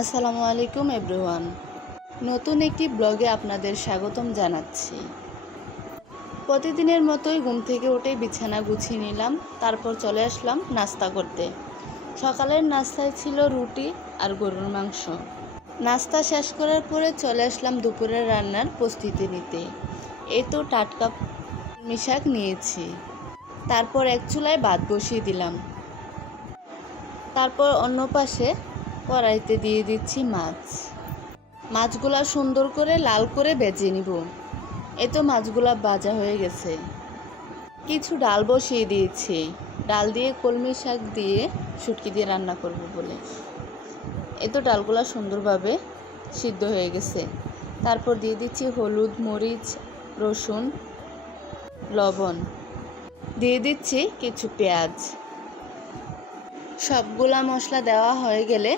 আসসালামু আলাইকুম এভরিওয়ান। নতুন একটি ব্লগে আপনাদের স্বাগতম জানাচ্ছি। প্রতিদিনের মতোই ঘুম থেকে উঠে বিছানা গুছিয়ে নিলাম, তারপর চলে আসলাম নাস্তা করতে। সকালের নাস্তায় ছিল রুটি আর গরুর মাংস। নাস্তা শেষ করার পরে চলে আসলাম দুপুরের রান্নার প্রস্তুতি নিতে। এই তো টাটকা কলমি শাক নিয়েছি। তারপর এক চুলায় ভাত বসিয়ে দিলাম। তারপর অন্য পাশে কড়াইতে দিয়ে দিচ্ছি মাছগুলা সুন্দর করে লাল করে ভেজে নিব। এই তো মাছগুলা ভাজা হয়ে গেছে। কিছু ডাল বসিয়ে দিয়েছি, ডাল দিয়ে কলমি শাক দিয়ে শুটকি দিয়ে রান্না করব বলে। এই তো ডালগুলা সুন্দরভাবে সিদ্ধ হয়ে গেছে। তারপর দিয়ে দিচ্ছি হলুদ, মরিচ, রসুন, লবণ, দিয়ে দিচ্ছি কিছু পেঁয়াজ। সবগুলা মশলা দেওয়া হয়ে গেলে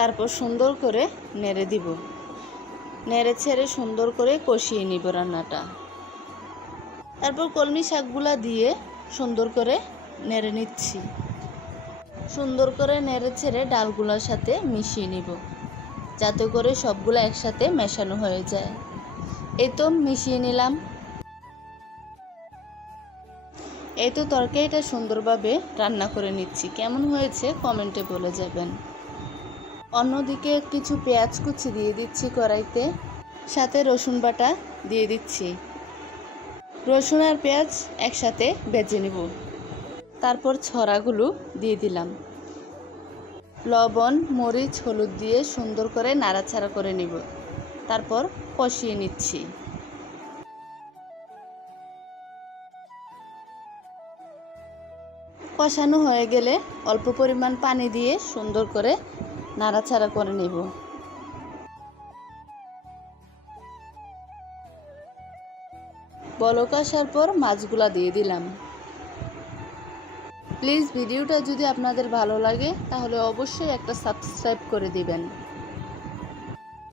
তারপর সুন্দর করে নেড়ে দিব। নেড়ে ছেড়ে সুন্দর করে কষিয়ে নিব রান্নাটা। তারপর কলমি শাকগুলা দিয়ে সুন্দর করে নেড়ে নিচ্ছি। সুন্দর করে নেড়ে ছেড়ে ডালগুলোর সাথে মিশিয়ে নিব, যাতে করে সবগুলো একসাথে মেশানো হয়ে যায়। এই তো মিশিয়ে নিলাম। এই তো তরকারিটা সুন্দরভাবে রান্না করে নিচ্ছি। কেমন হয়েছে কমেন্টে বলে যাবেন। অন্যদিকে কিছু পেঁয়াজ কুচি দিয়ে দিচ্ছি কড়াইতে, সাথে রসুন বাটা দিয়ে দিচ্ছি। রসুন আর পেঁয়াজ একসাথে ভেজে নিব। তারপর ছড়াগুলো দিয়ে দিলাম। লবণ, মরিচ, হলুদ দিয়ে সুন্দর করে নাড়াচাড়া করে নিব। তারপর কষিয়ে নিচ্ছি। কষানো হয়ে গেলে অল্প পরিমাণ পানি দিয়ে সুন্দর করে নাড়াচাড়া করে নেব। বলক আসার পর মাছগুলা দিয়ে দিলাম। প্লিজ ভিডিওটা যদি আপনাদের ভালো লাগে তাহলে অবশ্যই একটা সাবস্ক্রাইব করে দিবেন।